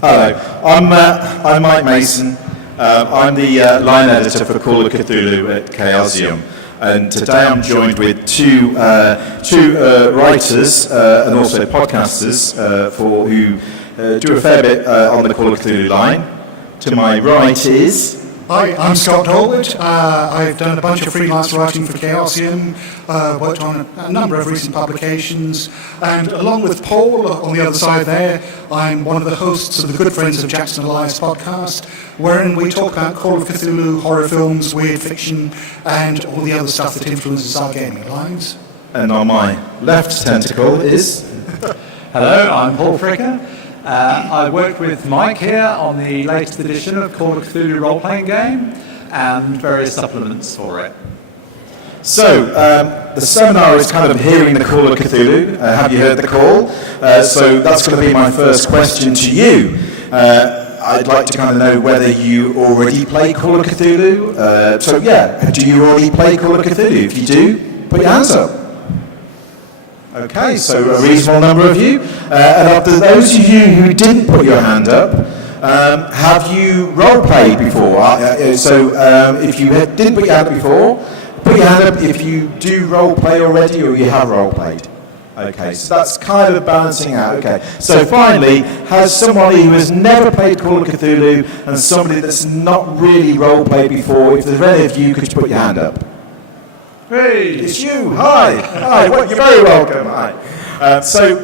Hello, I'm Mike Mason. I'm the line editor for Call of Cthulhu at Chaosium, and today I'm joined with two writers and also podcasters who do a fair bit on the Call of Cthulhu line. To my right is... Hi, I'm Scott Dorward. I've done a bunch of freelance writing for Chaosium, worked on a number of recent publications, and along with Paul on the other side there, I'm one of the hosts of the Good Friends of Jackson Elias podcast, wherein we talk about Call of Cthulhu, horror films, weird fiction, and all the other stuff that influences our gaming lives. And on my left tentacle is... Hello, I'm Paul Fricker. I worked with Mike here on the latest edition of Call of Cthulhu role-playing game and various supplements for it. So, the seminar is kind of hearing the Call of Cthulhu. Have you heard the call? So that's going to be my first question to you. I'd like to kind of know whether you already play Call of Cthulhu. Do you already play Call of Cthulhu? If you do, put your hands up. Okay, so a reasonable number of you. And of those of you who didn't put your hand up, have you role-played before? If you didn't put your hand up before, put your hand up if you do role-play already or you have role-played. Okay, so that's kind of balancing out. Okay, so finally, has somebody who has never played Call of Cthulhu and somebody that's not really role-played before, if there's any of you, could you put your hand up? Hey, it's you. Hi. Well, you're very welcome. Hi. So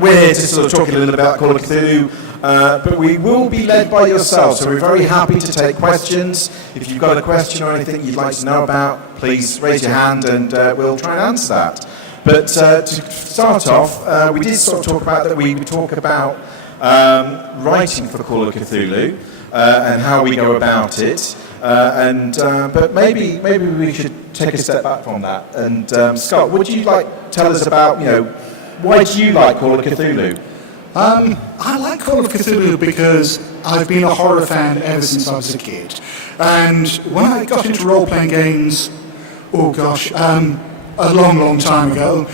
we're here to sort of talk a little about Call of Cthulhu, but we will be led by yourselves. So we're very happy to take questions. If you've got a question or anything you'd like to know about, please raise your hand and we'll try and answer that. But to start off, we did sort of talk about that. We would talk about writing for Call of Cthulhu and how we go about it. But maybe we should take a step back from that. And Scott, would you like to tell us about, why do you like Call of Cthulhu? I like Call of Cthulhu because I've been a horror fan ever since I was a kid. And when I got into role-playing games, a long time ago,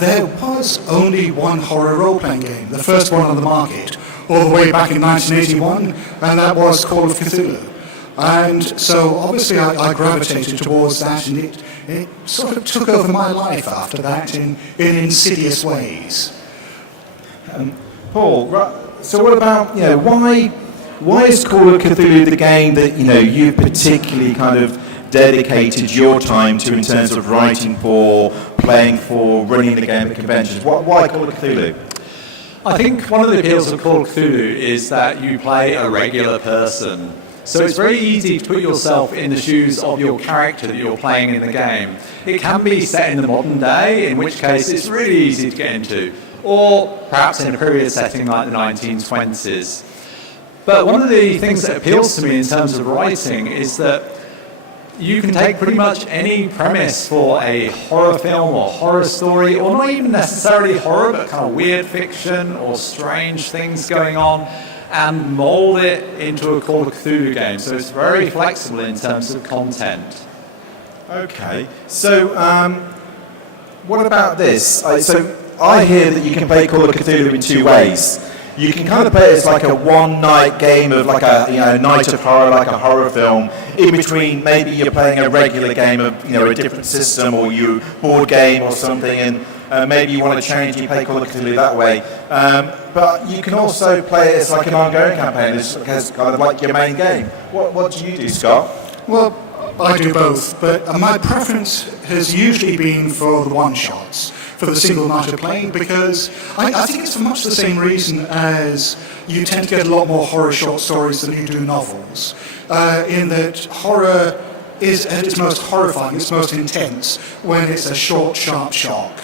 there was only one horror role-playing game, the first one on the market, all the way back in 1981, and that was Call of Cthulhu. And so obviously I gravitated towards that, and it sort of took over my life after that in insidious ways. Paul, so what about, why is Call of Cthulhu the game that, you've particularly kind of dedicated your time to in terms of writing for, playing for, running the game at conventions? Why Call of Cthulhu? I think one of the appeals of Call of Cthulhu is that you play a regular person. So it's very easy to put yourself in the shoes of your character that you're playing in the game. It can be set in the modern day, in which case it's really easy to get into, or perhaps in a period setting like the 1920s. But one of the things that appeals to me in terms of writing is that you can take pretty much any premise for a horror film or horror story, or not even necessarily horror, but kind of weird fiction or strange things going on, and mold it into a Call of Cthulhu game. So it's very flexible in terms of content. Okay, so what about this? So I hear that you can play Call of Cthulhu in two ways. You can kind of play it as like a one-night game of like a night of horror, like a horror film. In between, maybe you're playing a regular game of a different system, or you board game or something, and maybe you want to change, you play Call of Cthulhu that way. But you can also play it as like an ongoing campaign, as kind of like your main game. What do you do, Scott? Well, I do both, but my preference has usually been for the one-shots, for the single night of playing, because I think it's for much the same reason as you tend to get a lot more horror short stories than you do novels, in that horror is at its most horrifying, its most intense, when it's a short, sharp shock.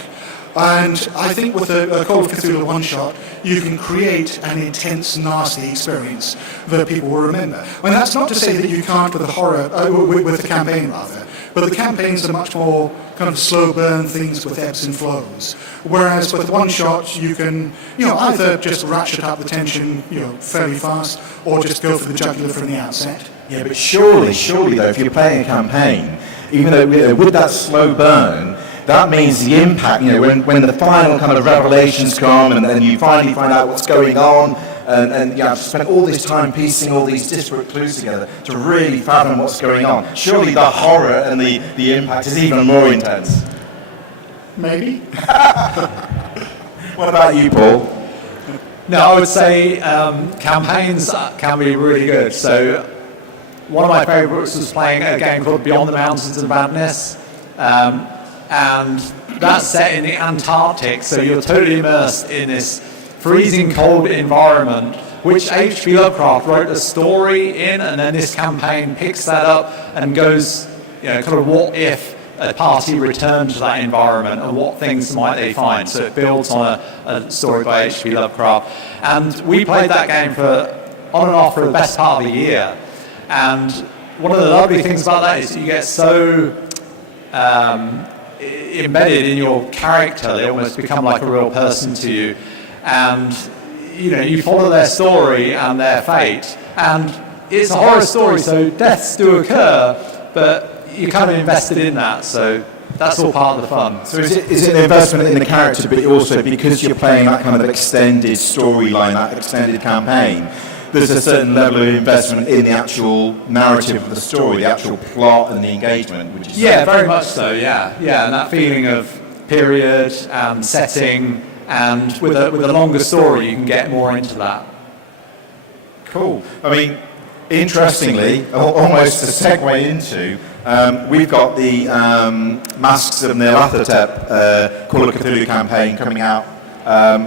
And I think with a Call of Cthulhu one-shot, you can create an intense, nasty experience that people will remember. I mean, that's not to say that you can't with a horror, with a campaign rather, but the campaigns are much more kind of slow burn things with ebbs and flows. Whereas with one-shot, you can, either just ratchet up the tension, fairly fast, or just go for the jugular from the outset. Yeah, but surely though, if you're playing a campaign, even though with that slow burn, that means the impact, when the final kind of revelations come and then you finally find out what's going on, and you have to spend all this time piecing all these disparate clues together to really fathom what's going on. Surely the horror and the impact is even more intense. Maybe. What about you, Paul? No, I would say campaigns can be really good. So one of my favourites was playing a game called Beyond the Mountains of Madness, and that's set in the Antarctic, so you're totally immersed in this freezing cold environment, which H.P. Lovecraft wrote a story in, and then this campaign picks that up and goes, kind of what if a party returned to that environment and what things might they find. So it builds on a story by H.P. Lovecraft. And we played that game on and off for the best part of a year. And one of the lovely things about that is that you get so embedded in your character, they almost become like a real person to you. And you follow their story and their fate. And it's a horror story, so deaths do occur, but you're kind of invested in that, so that's all part of the fun. So is it an investment in the character, but also because you're playing that kind of extended storyline, that extended campaign, there's a certain level of investment in the actual narrative of the story, the actual plot and the engagement, which is... Yeah, very much so, yeah, and that feeling of period and setting, and with a longer story you can get more into that. Cool. I mean, interestingly, almost to segue into, we've got the Masks of Nyarlathotep Call of Cthulhu campaign coming out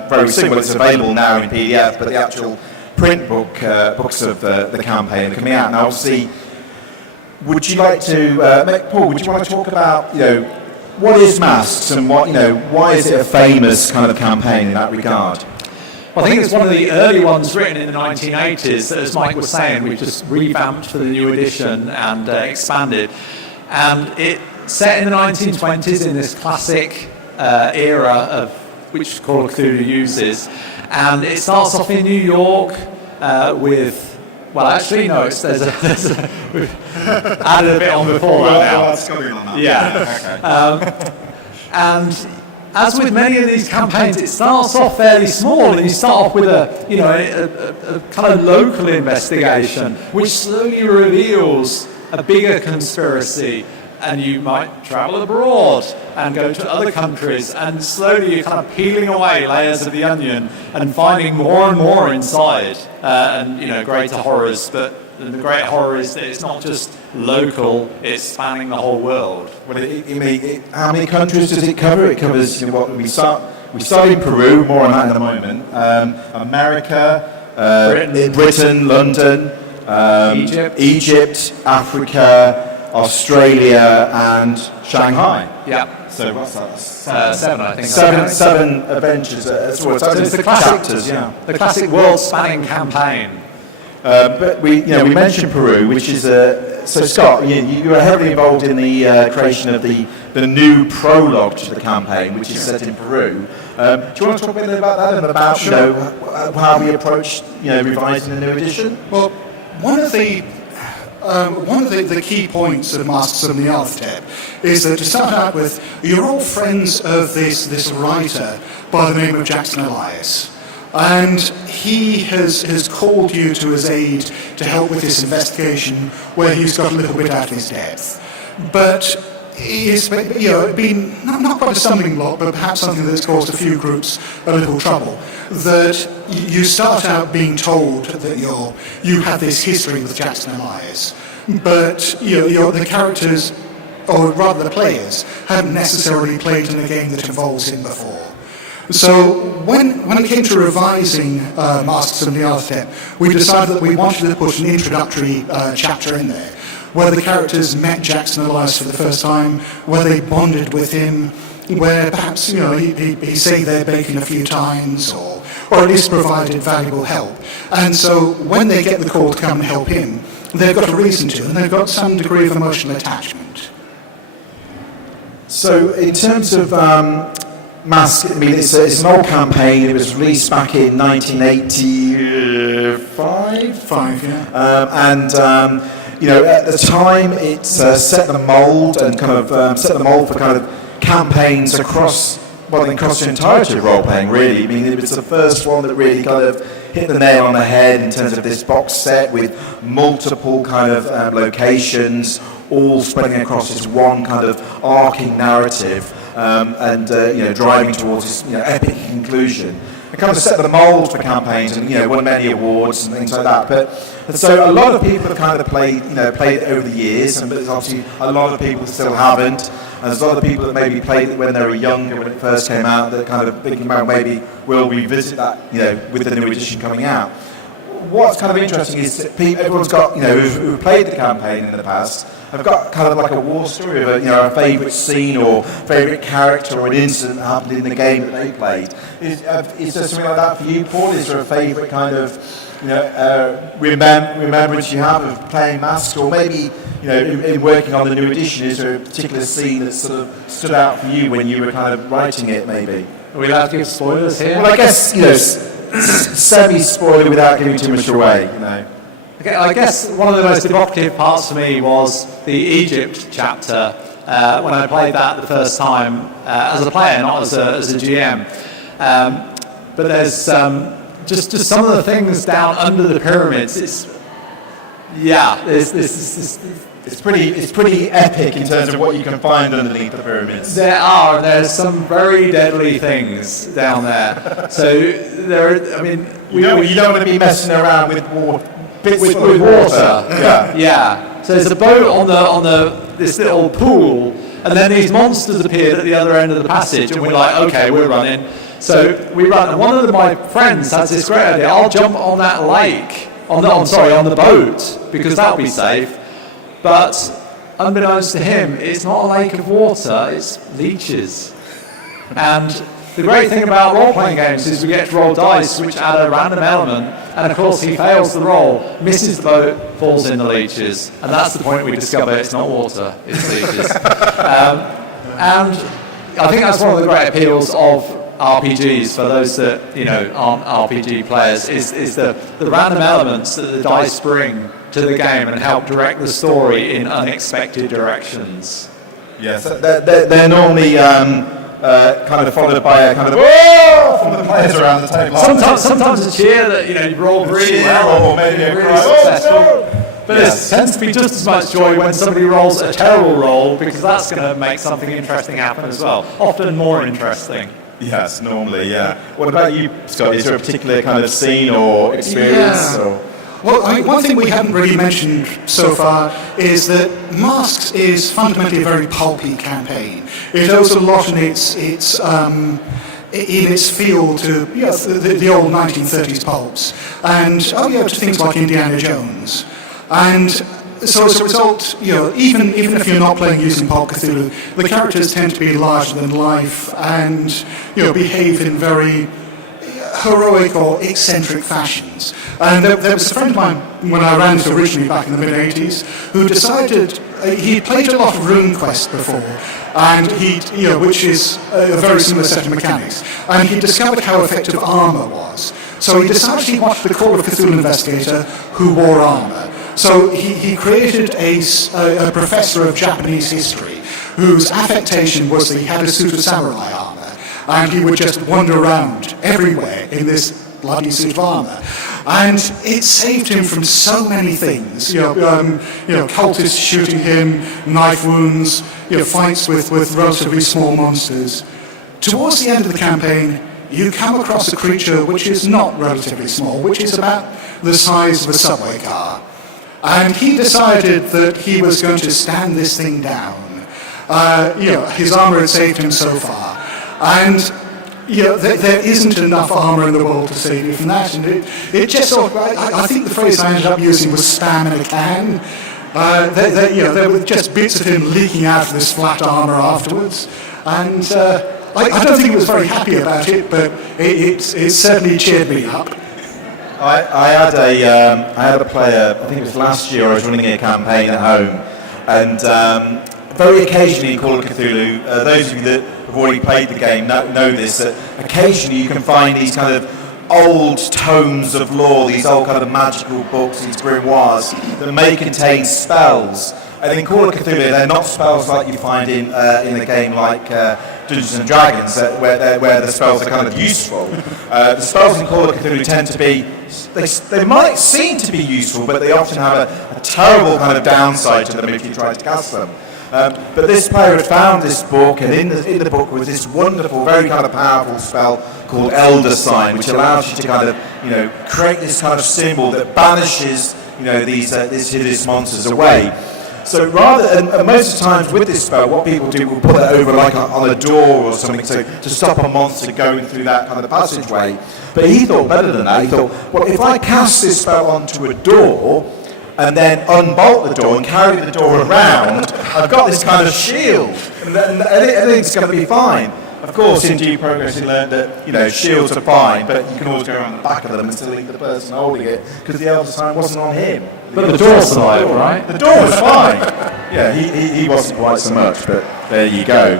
very soon. Well, it's available now in PDF, but the actual print books of the campaign are coming out. Now, obviously, would you like to, Paul, would you want to talk about, what is Masks and why is it a famous kind of campaign in that regard? Well, I think it's one of the early ones written in the 1980s. As Mike was saying, we've just revamped for the new edition and expanded. And it's set in the 1920s in this classic era of which Call of Cthulhu uses. And it starts off in New York with... Well, actually, no, we've added a bit on before that now. That's coming on that. Yeah. Okay. And as with many of these campaigns, it starts off fairly small, and you start off with a kind of local investigation, which slowly reveals a bigger conspiracy. And you might travel abroad and go to other countries, and slowly you're kind of peeling away layers of the onion and finding more and more inside, and greater horrors. But the great horror is that it's not just local; it's spanning the whole world. Well, how many countries does it cover? It covers we start in Peru, more on that in a moment. America, Britain, London, Egypt, Africa, Australia, and Shanghai. Yeah. So what's that? 7, I think. Seven adventures. So it's the classic chapters. Yeah. The classic world-spanning campaign. But we mentioned Peru, which is so Scott, you were heavily involved in the creation of the new prologue to the campaign, which is set in Peru. Do you want to talk a bit about that and about how we approached revising the new edition? Well, one of the key points of Masks of Nyarlathotep is that to start out with, you're all friends of this writer by the name of Jackson Elias. And he has called you to his aid to help with this investigation where he's got a little bit out of his depth. But it's been not quite a stumbling block, but perhaps something that's caused a few groups a little trouble. That you start out being told that you have this history with Jackson Elias, but the characters, or rather the players, haven't necessarily played in a game that involves him before. So when it came to revising Masks of Nyarlathotep, we decided that we wanted to put an introductory chapter in there, where the characters met Jackson Elias for the first time, where they bonded with him, where perhaps he saved their bacon a few times, or at least provided valuable help. And so when they get the call to come and help him, they've got a reason to, and they've got some degree of emotional attachment. So in terms of Mask, it's an old campaign. It was released back in 1985. At the time, it set the mold and set the mold for kind of campaigns across the entirety of role-playing, really. I mean, it was the first one that really kind of hit the nail on the head in terms of this box set with multiple kind of locations, all spreading across this one kind of arcing narrative, and driving towards this epic conclusion. It kind of set the mould for campaigns, and won many awards and things like that. But so a lot of people have kind of played it over the years, and but there's obviously a lot of people that still haven't. And there's a lot of people that maybe played it when they were younger, when it first came out, that kind of thinking about maybe we'll revisit that, with the new edition coming out. What's kind of interesting is that everyone's got, who've played the campaign in the past, have got kind of like a war story of a favourite scene or favourite character or an incident that happened in the game that they played. Is there something like that for you, Paul? Is there a favourite kind of remembrance you have of playing Masks, or maybe in working on the new edition, is there a particular scene that sort of stood out for you when you were kind of writing it? Maybe. Are we allowed to give spoilers here? Well, I guess semi-spoiler without giving too much away. Okay, I guess one of the most evocative parts for me was the Egypt chapter when I played that the first time as a player, not as a GM. But there's just some of the things down under the pyramids. It's pretty epic in terms of what you can find underneath the pyramids. There's some very deadly things down there. So you don't want to be messing around with water. With water. Yeah. So there's a boat on this little pool, and then these monsters appeared at the other end of the passage, and we're like, okay, we're running. So we run, and one of my friends has this great idea. I'll jump on that lake, on the boat, because that'll be safe. But unbeknownst to him, it's not a lake of water, it's leeches. And the great thing about role-playing games is we get to roll dice which add a random element, and of course he fails the roll, misses the boat, falls in the leeches, and that's the point we discover it's not water, it's leeches. And I think that's one of the great appeals of RPGs for those that aren't RPG players, is the random elements that the dice bring to the game and help direct the story in unexpected directions. Yes, they're normally kind of followed by a kind of whoa from the players around the table. Sometimes a cheer that you rolled really well, or maybe a really cry, successful. Oh, But there tends to be just as much joy when somebody rolls a terrible roll, because that's going to make something interesting happen as well. Often more interesting. Yes, normally, yeah. What about you, Scott? Is there a particular kind of scene or experience? Yeah. Well, one thing we haven't really mentioned so far is that Masks is fundamentally a very pulpy campaign. It owes a lot in its feel to the old 1930s pulps, and to things like Indiana Jones. And so as a result, even if you're not playing using Call of Cthulhu, the characters tend to be larger than life and behave in very heroic or eccentric fashions. And there was a friend of mine when I ran it originally back in the mid-80s who decided he'd played a lot of RuneQuest before, and which is a very similar set of mechanics, and he discovered how effective armor was. So he decided he wanted the Call of Cthulhu investigator who wore armor. So he created a professor of Japanese history whose affectation was that he had a suit of samurai armor, and he would just wander around everywhere in this bloody suit of armor. And it saved him from so many things, cultists shooting him, knife wounds, fights with relatively small monsters. Towards the end of the campaign, you come across a creature which is not relatively small, which is about the size of a subway car. And he decided that he was going to stand this thing down. His armor had saved him so far. And there isn't enough armor in the world to save you from that. And it just sort of, I think the phrase I ended up using was spam in a can. There were just bits of him leaking out of this flat armor afterwards. And I don't think he was very happy about it, but it certainly cheered me up. I had a player, I think it was last year, I was running a campaign at home, and very occasionally in Call of Cthulhu, those of you that have already played the game know this, that occasionally you can find these kind of old tomes of lore, these old kind of magical books, these grimoires, that may contain spells. And in Call of Cthulhu, they're not spells like you find in a game like Dungeons and Dragons, where the spells are kind of useful. The spells in Call of Cthulhu tend to be, they might seem to be useful, but they often have a terrible kind of downside to them if you try to cast them. But this player had found this book, and in the book was this wonderful, very kind of powerful spell called Elder Sign, which allows you to kind of, create this kind of symbol that banishes, these hideous monsters away. So and most of the times with this spell, what people do will put it over like on a door or something to stop a monster going through that kind of passageway. But he thought better than that. He thought, well, if I cast this spell onto a door and then unbolt the door and carry the door around, I've got this kind of shield, and everything's going to be fine. Of course, in due progress, he learned that shields are fine, but you can always go around the back of them and still leave the person holding it because the Elder Sign wasn't on him. But the door's alive, right? The door was fine. Yeah, he wasn't quite so much, but there you go.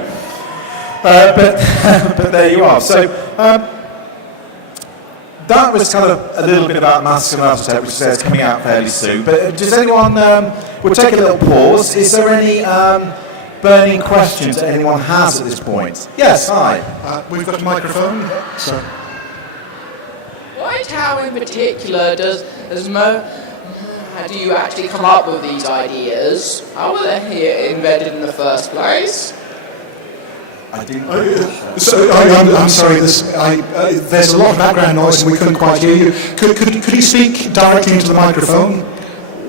But there you are. So that was kind of a little bit about Masks and Architect, which says coming out fairly soon. But does anyone? We'll take a little pause. Is there any burning questions that anyone has at this point? Yes, hi. We've got a microphone, so. Right, how in particular how do you actually come up with these ideas? How were they here invented in the first place? I didn't. I'm sorry. There's a lot of background noise, and we couldn't quite hear you. Could you speak directly into the microphone?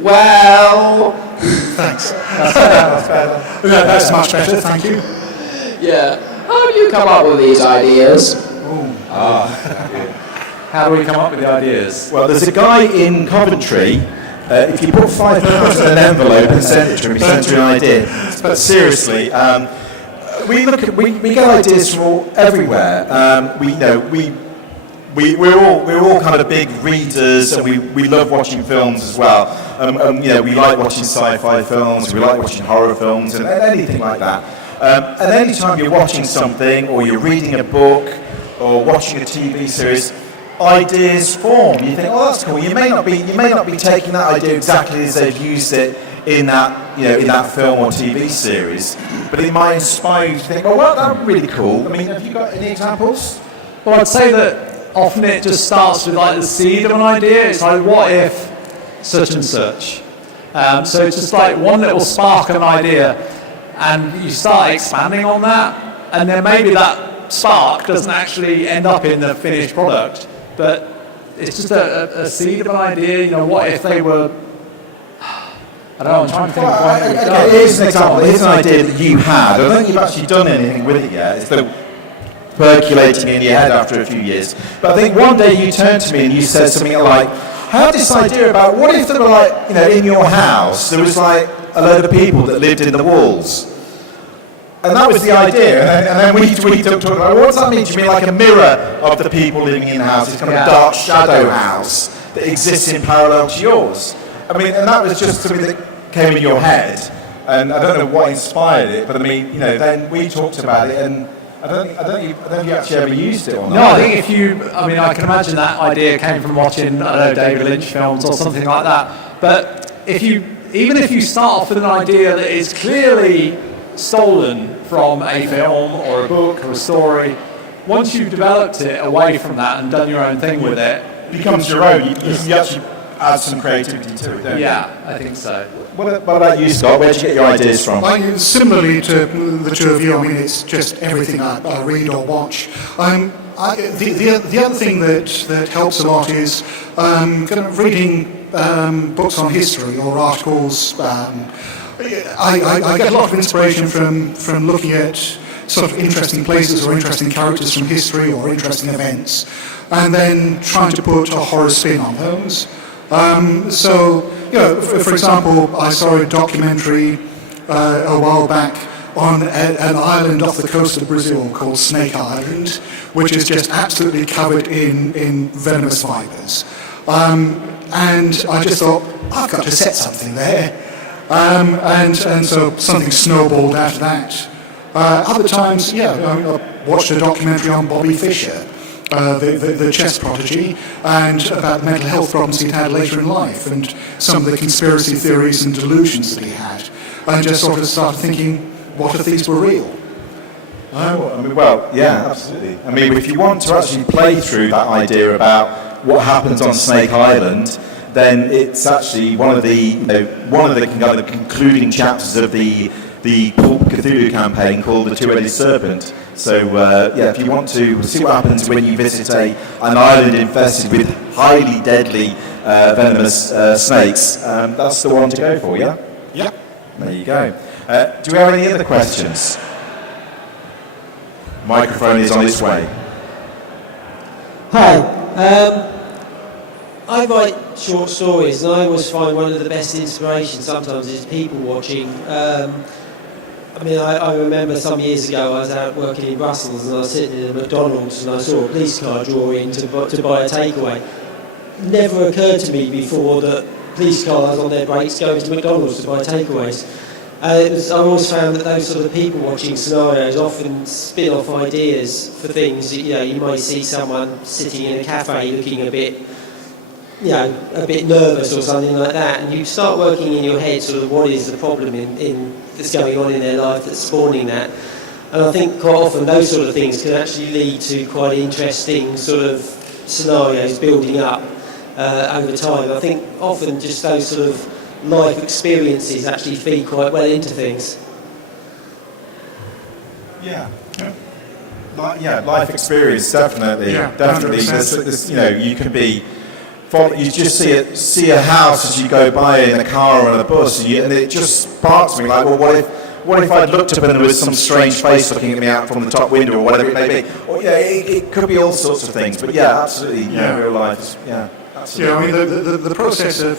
Well, thanks. That's better. That's much better. Thank you. Yeah. How do you come up with these ideas? How do we come up with the ideas? Well, there's a guy in Coventry. If you put £5 in an envelope and send it to him, he sends you an idea. But seriously, we get ideas from everywhere. We're all kind of big readers, and we love watching films as well. We like watching sci-fi films, we like watching horror films, and anything like that. And any time you're watching something, or you're reading a book, or watching a TV series, ideas form. You think, oh, that's cool. You may not be taking that idea exactly as they've used it in that film or TV series, but it might inspire you to think, oh, well, that'd be really cool. I mean, have you got any examples? Well, I'd say that often it just starts with like the seed of an idea. It's like, what if such and such? So it's just like one little spark of an idea, and you start expanding on that, and then maybe that spark doesn't actually end up in the finished product, but it's just a seed of an idea. What if they were... I don't know, I'm trying to think of what it would okay, here's an example. Here's an idea that you had. I don't think you've actually done anything with it yet. It's still percolating in your head after a few years. But I think one day you turned to me and you said something like, I had this idea about what if there were like, in your house, there was like a load of people that lived in the walls. And that was the idea. And then we talked about, what does that mean? Do you mean like a mirror of the people living in the house? It's kind of a dark shadow house that exists in parallel to yours. I mean, and that was just something that came in your head, and I don't know what inspired it, but I mean, then we talked about it, and I don't think you actually ever used it or not. No, I think I can imagine that idea came from watching, David Lynch films or something like that, but even if you start off with an idea that is clearly stolen from a film or a book or a story, once you've developed it away from that and done your own thing with it, it becomes your own. You actually add some creativity to it, don't you? Yeah, I think so. What about you, Scott? Where did you get your ideas from? Similarly to the two of you, I mean, it's just everything I read or watch. The other thing that helps a lot is kind of reading books on history or articles. I get a lot of inspiration from looking at sort of interesting places or interesting characters from history or interesting events, and then trying to put a horror spin on those. For example, I saw a documentary a while back on an island off the coast of Brazil called Snake Island, which is just absolutely covered in venomous vipers. And I just thought, I've got to set something there. And so something snowballed out of that. Other times, I watched a documentary on Bobby Fischer, the chess prodigy, and about the mental health problems he'd had later in life, and some of the conspiracy theories and delusions that he had. and just sort of started thinking, what if these were real? Absolutely. I mean, if you want to actually play through that idea about what happens on Snake Island, then it's actually one of the kind of concluding chapters of the Call of Cthulhu campaign called The Two-Headed Serpent. So, if you want to see what happens when you visit an island infested with highly deadly venomous snakes, that's the one to go for, yeah? Yep. There you go. Do we have any other questions? Microphone is on its way. Hi. I write short stories, and I always find one of the best inspirations sometimes is people watching. I remember some years ago I was out working in Brussels and I was sitting in a McDonald's and I saw a police car draw in to buy a takeaway. Never occurred to me before that police cars on their breaks go into McDonald's to buy takeaways. I've always found that those sort of people watching scenarios often spin off ideas for things. You might see someone sitting in a cafe looking a bit nervous or something like that, and you start working in your head sort of what is the problem that's going on in their life that's spawning that. And I think quite often those sort of things can actually lead to quite interesting sort of scenarios building up over time. I think often just those sort of life experiences actually feed quite well into things. Life experience, definitely. Definitely. You can be. You just see a house as you go by in a car or on a bus, and it just sparks me like, well, what if I'd looked up and there was some strange face looking at me out from the top window or whatever it may be? Or, it could be all sorts of things, but absolutely, real life is, absolutely. Yeah, I mean, the process of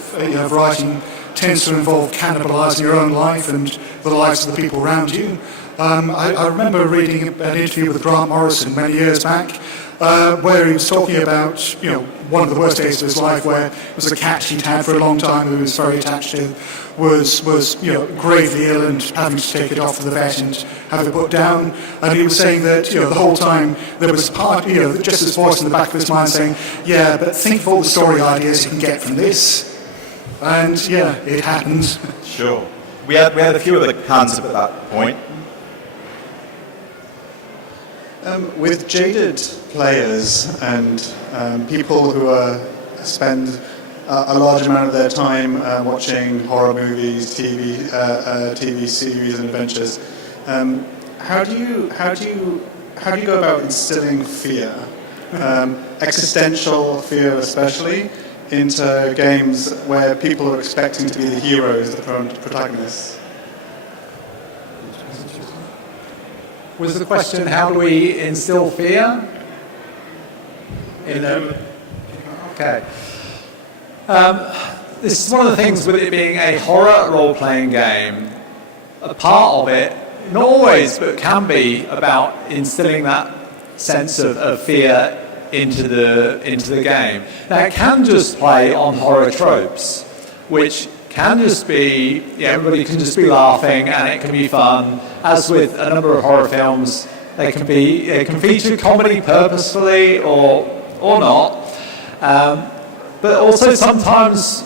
writing tends to involve cannibalising your own life and the lives of the people around you. I remember reading an interview with Grant Morrison many years back, where he was talking about, one of the worst days of his life, where it was a cat he'd had for a long time who he was very attached to, was gravely ill and having to take it off to the vet and have it put down. And he was saying that, the whole time there was part, just this voice in the back of his mind saying, yeah, but think of all the story ideas you can get from this. And it happened. Sure. We had a few other hands up at that point. With jaded players and people who spend a large amount of their time watching horror movies, TV series, and adventures, how do you go about instilling fear, existential fear especially, into games where people are expecting to be the heroes, the protagonists? Was the question, how do we instill fear? Okay. This is one of the things with it being a horror role-playing game. A part of it, not always, but can be about instilling that sense of fear into the game. Now, it can just play on horror tropes, which can just be, everybody can just be laughing and it can be fun. As with a number of horror films, they can feature comedy purposefully or not. But also sometimes,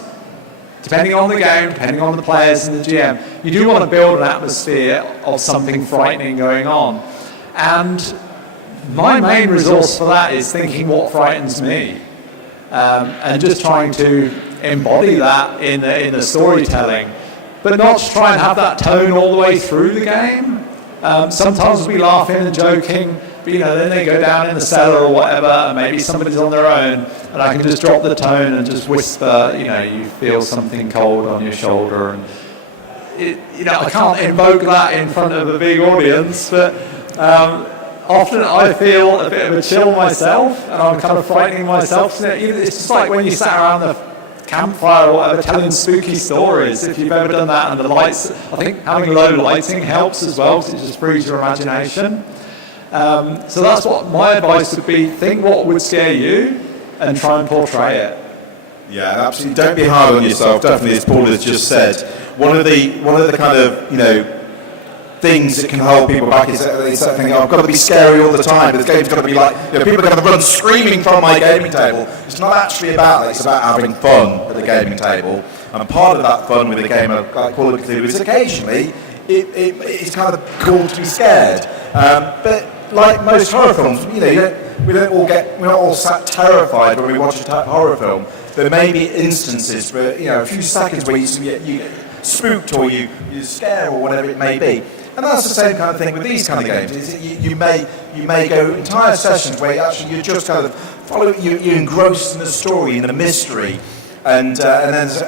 depending on the game, depending on the players and the GM, you do want to build an atmosphere of something frightening going on. And my main resource for that is thinking what frightens me, and just trying to embody that in the storytelling, but not to try and have that tone all the way through the game. Sometimes we laughing and joking, but then they go down in the cellar or whatever, and maybe somebody's on their own, and I can just drop the tone and just whisper, you feel something cold on your shoulder, and I can't invoke that in front of a big audience, but often I feel a bit of a chill myself, and I'm kind of frightening myself. It's just like when you sat around the campfire or whatever telling spooky stories, if you've ever done that, and the lights, I think having low lighting helps as well, because it just frees your imagination. So that's what my advice would be: think what would scare you and try and portray it. Yeah, absolutely. Don't be hard on yourself. Definitely, as Paul has just said, one of the kind of things that can hold people back is thinking, I've got to be scary all the time. This game's got to be like, people are going to run screaming from my gaming table. It's not actually about that. It's about having fun at the gaming table. And part of that fun with a game like Call of Cthulhu is occasionally it's kind of cool to be scared. But like most horror films, we're not all sat terrified when we watch a horror film. There may be instances where, a few seconds where you get spooked or you scare or whatever it may be. And that's the same kind of thing with these kind of games. You may go entire sessions where actually you're just kind of you're engrossed in the story, in the mystery, and then there's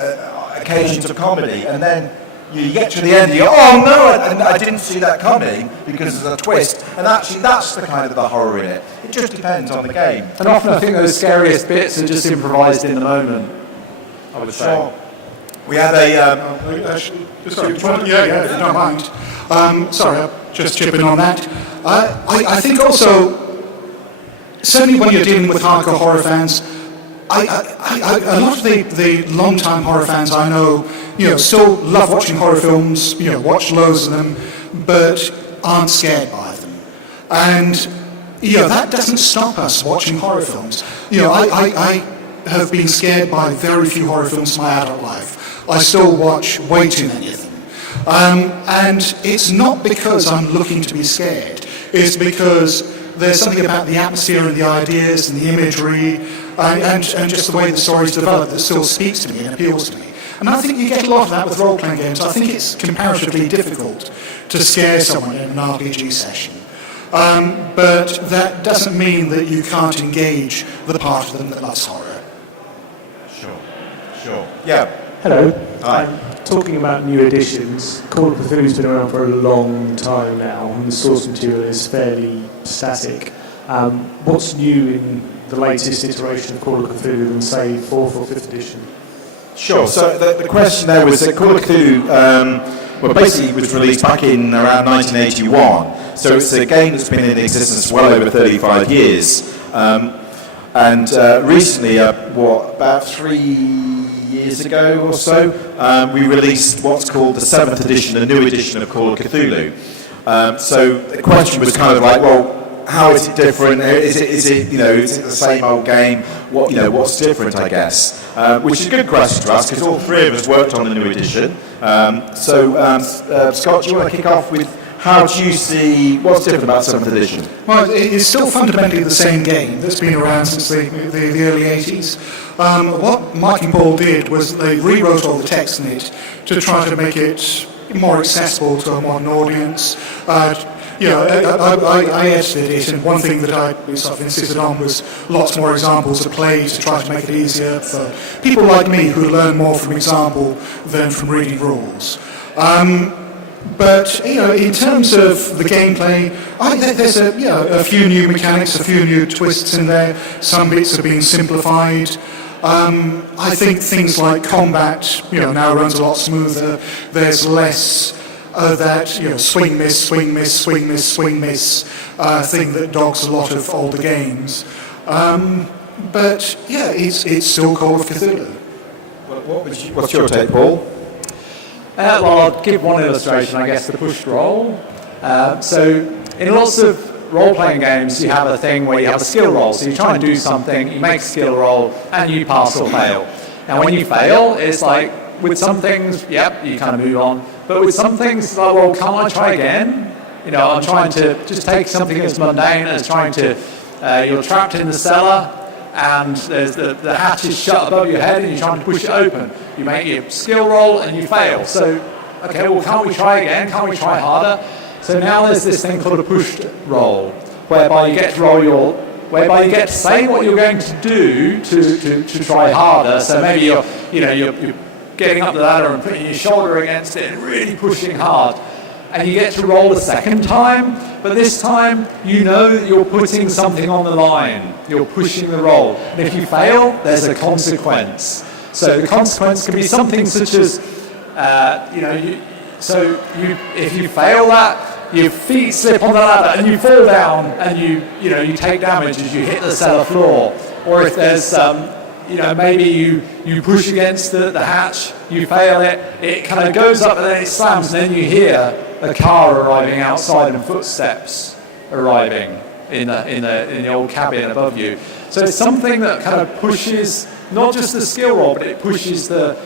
occasions of comedy, and then you get to the end and you go, oh no, I didn't see that coming because there's a twist, and actually that's the kind of the horror in it. It just depends on the game. And often I think those scariest bits are just improvised in the moment, I would say. We had sorry, if you don't mind. Sorry, I'll just chip in on that. I think also, certainly when you're dealing with hardcore horror fans, a lot of the long-time horror fans I know, still love watching horror films, watch loads of them, but aren't scared by them. And, that doesn't stop us watching horror films. I have been scared by very few horror films in my adult life. I still watch way too many of them. And it's not because I'm looking to be scared. It's because there's something about the atmosphere and the ideas and the imagery and just the way the story's developed that still speaks to me and appeals to me. And I think you get a lot of that with role-playing games. I think it's comparatively difficult to scare someone in an RPG session. But that doesn't mean that you can't engage the part of them that loves horror. Sure. Yeah. Hello. Hi. Talking about new editions, Call of Cthulhu's been around for a long time now, and the source material is fairly static. What's new in the latest iteration of Call of Cthulhu than, say, 4th or 5th edition? Sure. So the question there was that Call of Cthulhu, basically was released back in around 1981. So it's a game that's been in existence for well over 35 years. And recently, about 3 years ago or so, we released what's called the 7th edition, a new edition of Call of Cthulhu. So the question was kind of like, well, how is it different? Is it the same old game? What's different? I guess, which is a good question to ask because all three of us worked on the new edition. Scott, do you want to kick off with how do you see what's different about 7th edition? Well, it's still fundamentally the same game that's been around since the early 80s. What Mike and Paul did was they rewrote all the text in it to try to make it more accessible to a modern audience. I edited it, and one thing that I sort of insisted on was lots more examples of plays to try to make it easier for people like me who learn more from example than from reading rules. But in terms of the gameplay, there's a few new mechanics, a few new twists in there. Some bits have been simplified. I think things like combat, now runs a lot smoother. There's less that swing miss thing that dogs a lot of older games. But it's still Call of Cthulhu. What's your take, Paul? Well, I'll give one illustration, I guess, the pushed roll. So in lots of role-playing games, you have a thing where you have a skill roll. So you try and do something, you make a skill roll, and you pass or fail. Now, when you fail, it's like, with some things, you kind of move on. But with some things, it's like, well, can't I try again? I'm trying to just take something as mundane as trying to, you're trapped in the cellar, and there's the hatch is shut above your head and you're trying to push it open. You make your skill roll and you fail. So, okay, well, can't we try again? Can't we try harder? So now there's this thing called a pushed roll, whereby you get to whereby you get to say what you're going to do to try harder. So maybe you're getting up the ladder and putting your shoulder against it and really pushing hard. And you get to roll a second time, but this time that you're putting something on the line. You're pushing the roll. And if you fail, there's a consequence. So the consequence can be something such as, if you fail that, your feet slip on the ladder and you fall down and you take damage as you hit the cellar floor. Or if there's maybe you push against the hatch, you fail it kind of goes up and then it slams, and then you hear a car arriving outside and footsteps arriving. in the old cabin above you. So it's something that kind of pushes not just the skill roll, but it pushes the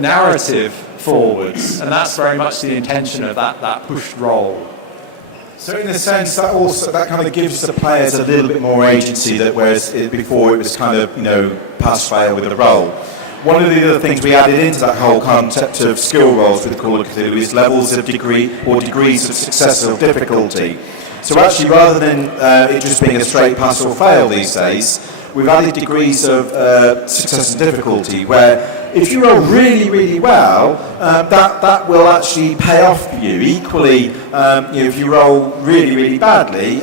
narrative forwards, and that's very much the intention of that pushed roll. So in a sense, that kind of gives the players a little bit more agency, that whereas before it was kind of, pass-fail with a roll. One of the other things we added into that whole concept of skill rolls with Call of Cthulhu is levels of degree or degrees of success or difficulty. So actually, rather than it just being a straight pass or fail these days, we've added degrees of success and difficulty, where if you roll really, really well, that will actually pay off for you. Equally, if you roll really, really badly,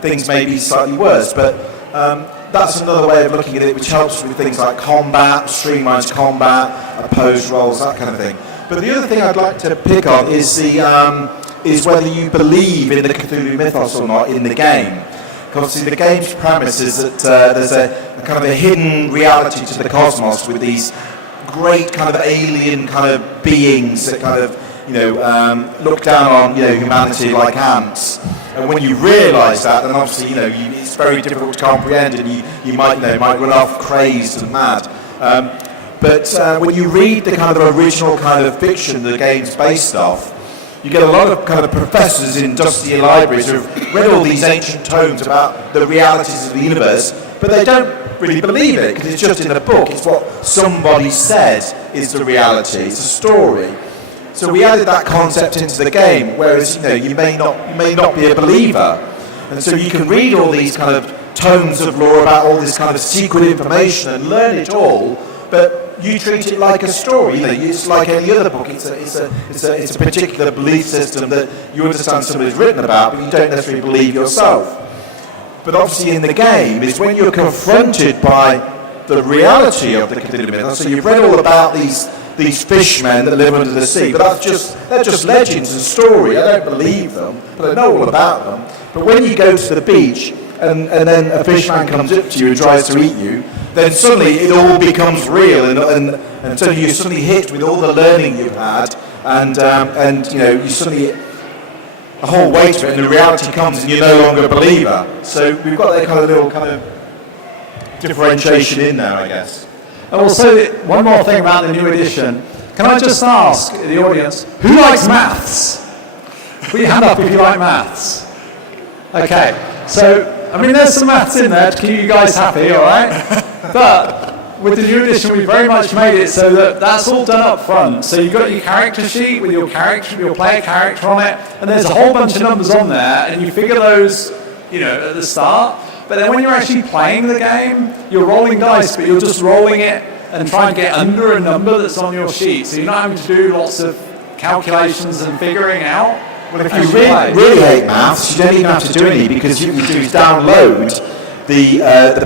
things may be slightly worse. But that's another way of looking at it, which helps with things like combat, streamlines combat, opposed rolls, that kind of thing. But the other thing I'd like to pick on is is whether you believe in the Cthulhu mythos or not in the game. Because the game's premise is that there's a kind of a hidden reality to the cosmos with these great kind of alien kind of beings that kind of look down on humanity like ants. And when you realise that, then obviously it's very difficult to comprehend, and you might run off crazed and mad. But when you read the kind of original kind of fiction the game's based off, you get a lot of kind of professors in dusty libraries who have read all these ancient tomes about the realities of the universe, but they don't really believe it because it's just in a book. It's what somebody said is the reality. It's a story. So we added that concept into the game, whereas you may not be a believer, and so you can read all these kind of tomes of lore about all this kind of secret information and learn it all, but you treat it like a story. It's like any other book. It's a particular belief system that you understand somebody's written about, but you don't necessarily believe yourself. But obviously in the game is when you're confronted by the reality of the Cthulhu myth. So you've read all about these fishmen that live under the sea, but they're just legends and story. I don't believe them, but I know all about them. But when you go to the beach and then a fishman comes up to you and tries to eat you, then suddenly it all becomes real, and so you're suddenly hit with all the learning you've had, and you suddenly a whole weight of it, and the reality comes, and you're no longer a believer. So we've got that kind of little kind of differentiation in there, I guess. Also, one more thing about the new edition. Can I just ask the audience, who likes maths? Put your hand up if you like maths. Okay, so there's some maths in there to keep you guys happy, all right? But with the new edition, we very much made it so that that's all done up front. So you've got your character sheet with your player character on it, and there's a whole bunch of numbers on there, and you figure those, at the start. But then when you're actually playing the game, you're rolling dice, but you're just rolling it and trying to get under a number that's on your sheet. So you're not having to do lots of calculations and figuring out. Well, if you really hate maths, you don't even have to do any, because you can do is download the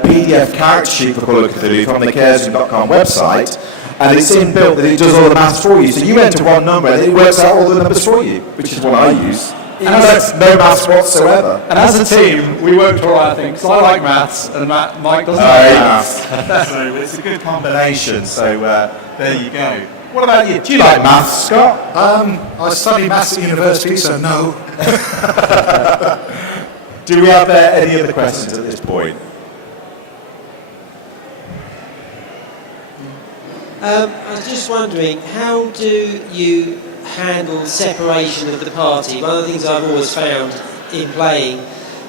PDF character sheet for Call of Cthulhu from the Chaosium.com website, and it's inbuilt that it does all the maths for you. So you enter one number and it works out all the numbers for you, which is what I use. And that's no maths whatsoever. And as a team, we worked all right, I think. So I like maths, and Mike doesn't like maths. So it's a good combination. So there you go. What about you? Do you like maths, Scott? I studied maths at university, so no. Do we have any other questions at this point? I was just wondering, how do you handle separation of the party? One of the things I've always found in playing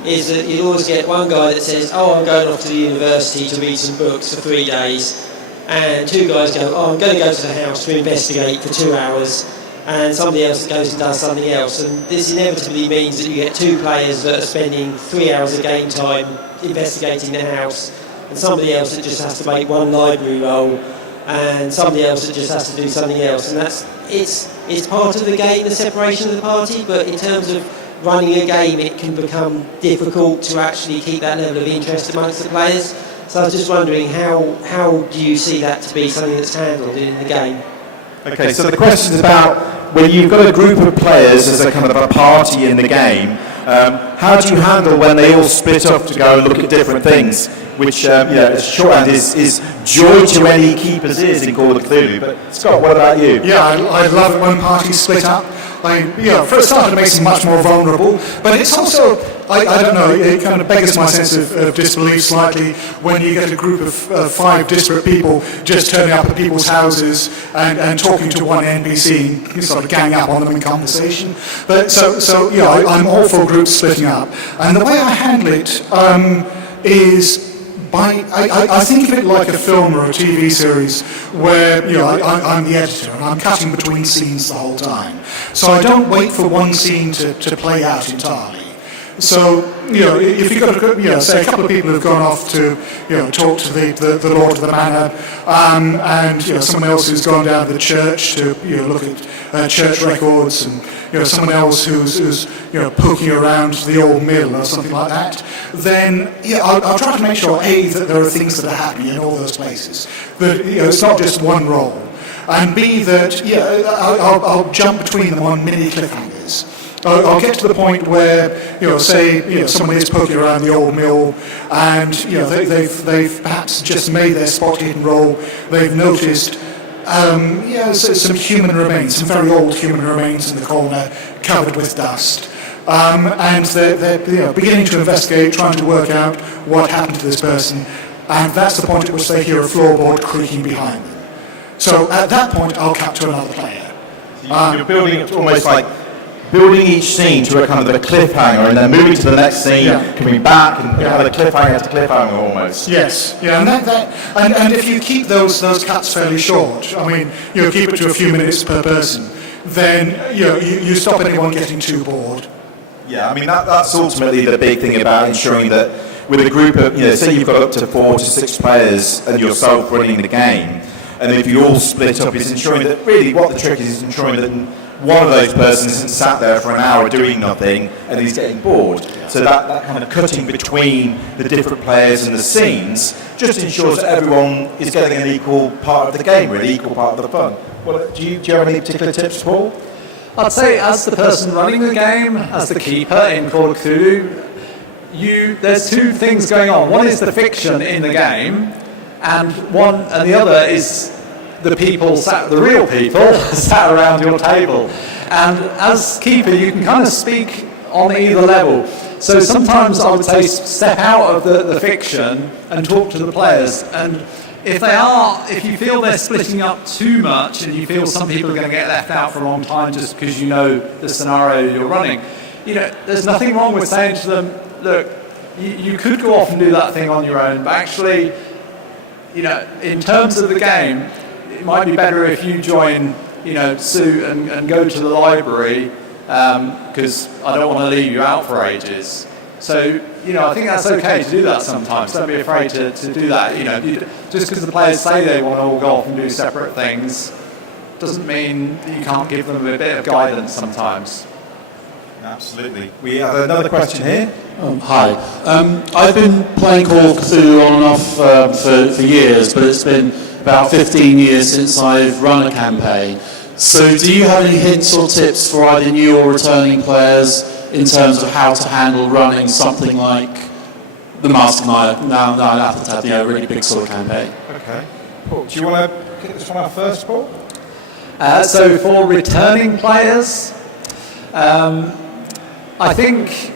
is that you always get one guy that says, I'm going off to the university to read some books for 3 days, and two guys go, I'm going to go to the house to investigate for 2 hours, and somebody else goes and does something else. And this inevitably means that you get two players that are spending 3 hours of game time investigating the house, and somebody else that just has to make one library roll, and somebody else that just has to do something else. And it's part of the game, the separation of the party, but in terms of running a game, it can become difficult to actually keep that level of interest amongst the players. So I was just wondering, how do you see that to be something that's handled in the game? Okay, so the question is about when you've got a group of players as a kind of a party in the game, how do you handle when they all split up to go and look at different things, which, shorthand is joy to any keeper's ears in Call of Cthulhu. But Scott, what about you? Yeah, I love it when parties split up. For a start, it makes them much more vulnerable, but it's also, I don't know, it kind of beggars my sense of disbelief slightly when you get a group of 5 disparate people just turning up at people's houses and talking to one NPC and sort of gang up on them in conversation. But I'm all for groups splitting up, and the way I handle it is. I think of it like a film or a TV series where I'm the editor and I'm cutting between scenes the whole time. So I don't wait for one scene to play out entirely. So if you've got say a couple of people who've gone off to talk to the lord of the manor, and someone else who's gone down to the church to look at church records, and someone else who's poking around the old mill or something like that, then I'll try to make sure that there are things that are happening in all those places. That it's not just one role, and B, that I'll jump between them on mini cliffhangers. I'll get to the point where, someone is poking around the old mill, and they've perhaps just made their spot hidden roll. They've noticed, some human remains, some very old human remains in the corner, covered with dust, and they're beginning to investigate, trying to work out what happened to this person, and that's the point at which they hear a floorboard creaking behind them. So at that point, I'll cut to another player. You're building it almost like building each scene to a kind of a cliffhanger, and then moving to the next scene, coming back, and kind of a cliffhanger to cliffhanger almost. Yes, and if you keep those cuts fairly short, I mean, keep it to a few minutes per person, then you stop anyone getting too bored. Yeah, I mean that's ultimately the big thing about ensuring that with a group of, say you've got up to 4 to 6 players and yourself running the game, and if you all split up, is ensuring that really what the trick is ensuring that one of those persons isn't sat there for an hour doing nothing and he's getting bored. So that kind of cutting between the different players and the scenes just ensures that everyone is getting an equal part of the game, really, equal part of the fun. Well, do you have any particular tips, Paul? I'd say as the person running the game, as the keeper in Call of Cthulhu, there's 2 things going on. One is the fiction in the game, and the other is the real people sat around your table. And as keeper, you can kind of speak on either level. So sometimes I would say step out of the fiction and talk to the players. And if you feel they're splitting up too much and you feel some people are going to get left out for a long time just because you know the scenario you're running, there's nothing wrong with saying to them, look, you could go off and do that thing on your own, but actually, in terms of the game, it might be better if you join, Sue and go to the library, because I don't want to leave you out for ages. So, I think that's okay to do that sometimes. Don't be afraid to do that. Just because the players say they want to all go off and do separate things, doesn't mean that you can't give them a bit of guidance sometimes. Absolutely. We have another question here. Hi. I've been playing Call of Cthulhu on and off for years, but it's been about 15 years since I've run a campaign. So do you have any hints or tips for either new or returning players in terms of how to handle running something like the Mastermind now Atheltad, a really big sort of campaign? Okay. Paul, do you want to kick this one off first, Paul? So for returning players, I think.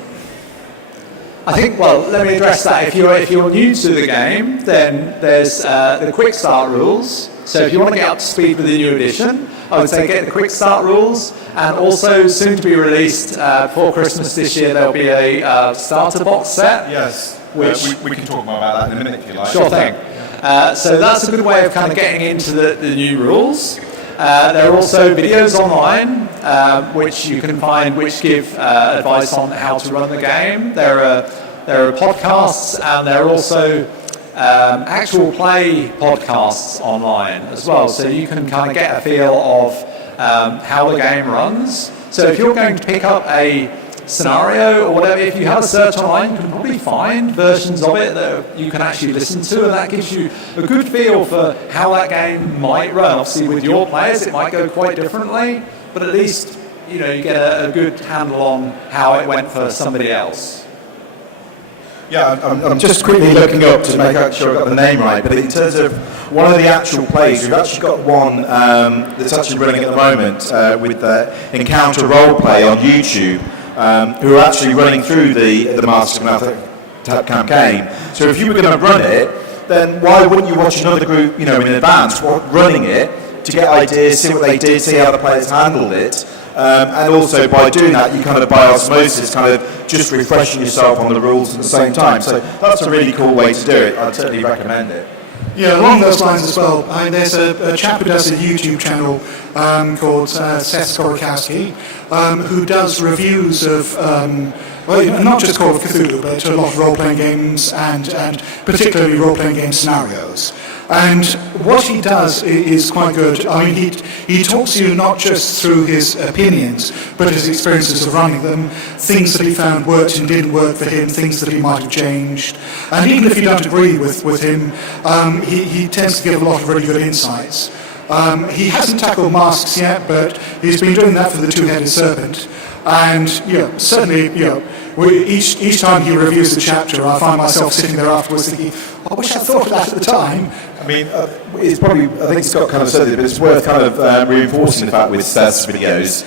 Well, let me address that. If you're new to the game, then there's the quick start rules. So if you want to get up to speed with the new edition, I would say get the quick start rules. And also, soon to be released for Christmas this year, there'll be a starter box set. Yes. Which we can talk more about that in a minute if you like. Sure thing. So that's a good way of kind of getting into the new rules. There are also videos online which you can find which give advice on how to run the game. There are podcasts, and there are also actual play podcasts online as well, so you can kind of get a feel of how the game runs. So if you're going to pick up a scenario or whatever, if you have a search online, you can probably find versions of it that you can actually listen to, and that gives you a good feel for how that game might run. Obviously with your players it might go quite differently, but at least you get a good handle on how it went for somebody else. Yeah, I'm just quickly looking up to make sure I got the name right, but in terms of one of the actual plays, we've actually got one that's actually running at the moment with Encounter Roleplay on YouTube, who are actually running through the Master of campaign. So if you were going to run it, then why wouldn't you watch another group, in advance, running it, to get ideas, see what they did, see how the players handled it, and also by doing that, you kind of by osmosis, kind of just refreshing yourself on the rules at the same time. So that's a really cool way to do it. I'd certainly recommend it. Yeah, along those lines as well. There's a chap who does a YouTube channel called Seth Korokowski, who does reviews of not just Call of Cthulhu, but a lot of role-playing games and particularly role-playing game scenarios. And what he does is quite good. I mean, he talks to you not just through his opinions, but his experiences of running them, things that he found worked and didn't work for him, things that he might have changed. And even if you don't agree with him, he tends to give a lot of really good insights. He hasn't tackled masks yet, but he's been doing that for the Two-Headed Serpent. And certainly, each time he reviews the chapter, I find myself sitting there afterwards thinking, I wish I'd thought of that at the time. I mean, it's probably, I think Scott kind of said it, but it's worth kind of reinforcing the fact with Seth's videos.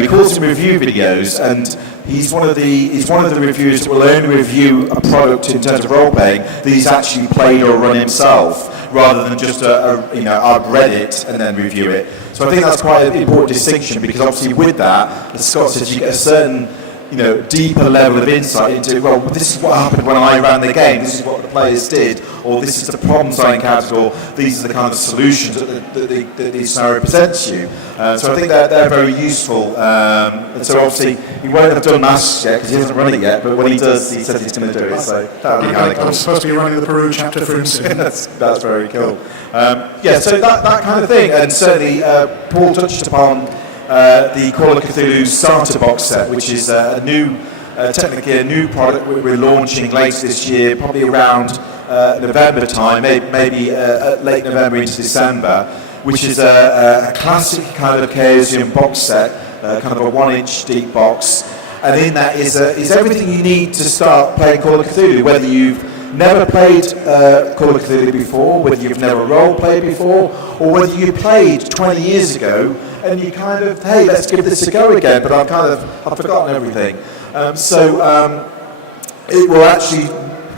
He calls them review videos, and he's one of the reviewers that will only review a product in terms of role playing that he's actually played or run himself, rather than just I've read it and then review it. So I think that's quite an important distinction, because obviously with that, as Scott says, you get a certain deeper level of insight into, well, this is what happened when I ran the game, this is what the players did, or this is the problems I encountered, or these are the kind of solutions that the scenario presents you. So I think they're very useful. And so obviously, he won't have done masks yet, because he hasn't run it yet, but when he does, he says he's going to do it. So that would be kind of cool. I'm supposed to be running the Peru chapter for him soon. That's very cool. So that kind of thing, and certainly Paul touched upon the Call of Cthulhu starter box set, which is technically a new product we're launching later this year, probably around November time, maybe late November into December, which is a classic kind of Chaosium box set, kind of a 1-inch deep box, and in that is everything you need to start playing Call of Cthulhu, whether you've never played Call of Cthulhu before, whether you've never role-played before, or whether you played 20 years ago and you kind of, hey, let's give this a go again, but I've forgotten everything. It will actually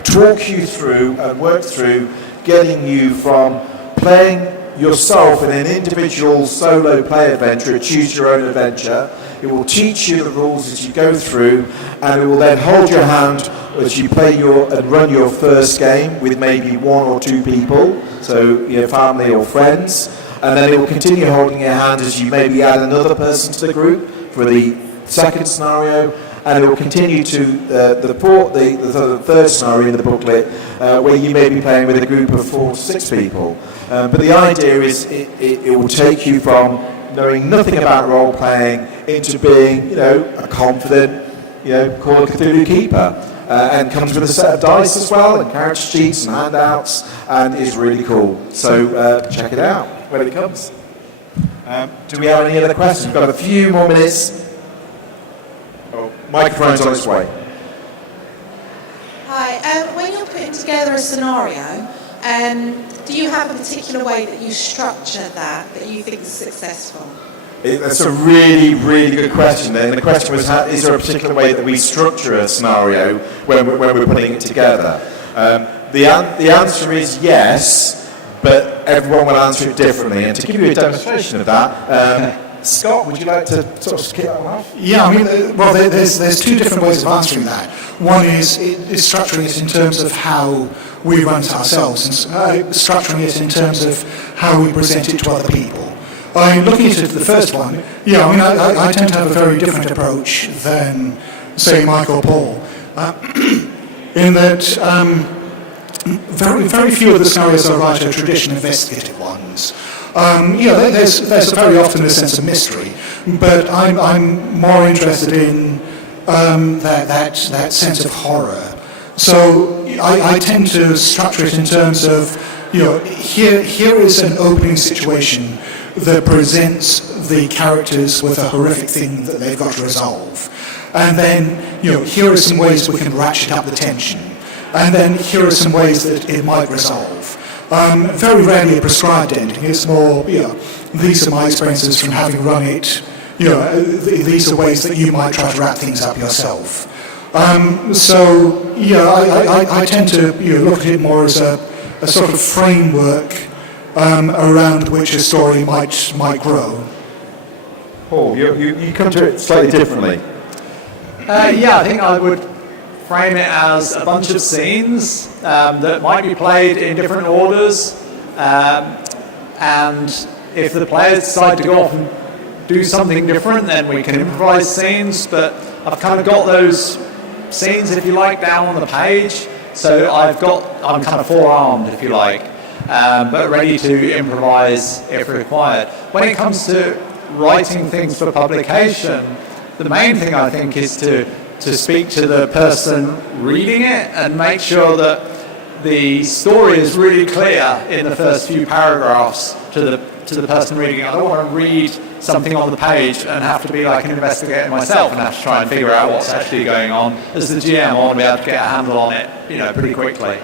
talk you through and work through getting you from playing yourself in an individual solo play adventure, a choose your own adventure. It will teach you the rules as you go through, and it will then hold your hand as you play and run your first game with maybe 1 or 2 people, so your family or friends, and then it will continue holding your hand as you maybe add another person to the group for the second scenario, and it will continue to the third scenario in the booklet, where you may be playing with a group of 4 to 6 people. But the idea is it will take you from knowing nothing about role playing into being, a confident, Call of Cthulhu keeper, and comes with a set of dice as well, and character sheets and handouts, and is really cool. So check it out when it comes. Do we have any other questions? We've got a few more minutes. Microphone's on its way. Hi, when you're putting together a scenario, do you have a particular way that you structure that you think is successful? That's a really, really good question. And the question was, is there a particular way that we structure a scenario when we're putting it together? The answer is yes, but everyone will answer it differently. And to give you a demonstration of that, Scott, would you like to sort of kick that one off? Yeah, I mean, there's 2 different ways of answering that. One is structuring it in terms of how we run it ourselves, and structuring it in terms of how we present it to other people. Looking at it, the first one, I tend to have a very different approach than, say, Mike or Paul, in that very few of the scenarios I write are traditional investigative ones. There's very often a sense of mystery, but I'm more interested in that sense of horror. So I tend to structure it in terms of, here is an opening situation that presents the characters with a horrific thing that they've got to resolve. And then, here are some ways we can ratchet up the tension. and then here are some ways that it might resolve. Very rarely a prescribed ending. It's more, these are my experiences from having run it. These are ways that you might try to wrap things up yourself. I tend to look at it more as a sort of framework around which a story might grow. Paul, you come to it slightly differently. I think I would frame it as a bunch of scenes that might be played in different orders, and if the players decide to go off and do something different, then we can improvise scenes, but I've kind of got those scenes, if you like, down on the page, so I'm kind of forearmed, if you like, but ready to improvise if required. When it comes to writing things for publication, the main thing I think is to speak to the person reading it and make sure that the story is really clear in the first few paragraphs to the person reading it. I don't want to read something on the page and have to be like an investigator myself and have to try and figure out what's actually going on. As the GM, I want to be able to get a handle on it, pretty quickly.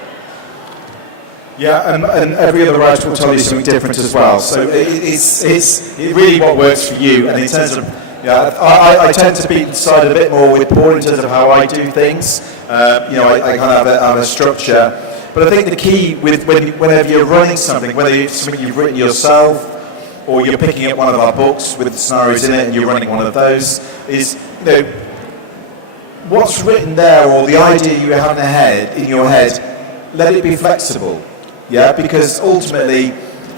Yeah, and every other writer will tell you something different as well. So it's really what works for you. And in terms of, I tend to be decided a bit more with Paul in terms of how I do things. I kind of have a structure. But I think the key with whenever you're running something, whether it's something you've written yourself or you're picking up one of our books with scenarios in it and you're running one of those, is what's written there or the idea you have in your head, let it be flexible. Yeah, because ultimately,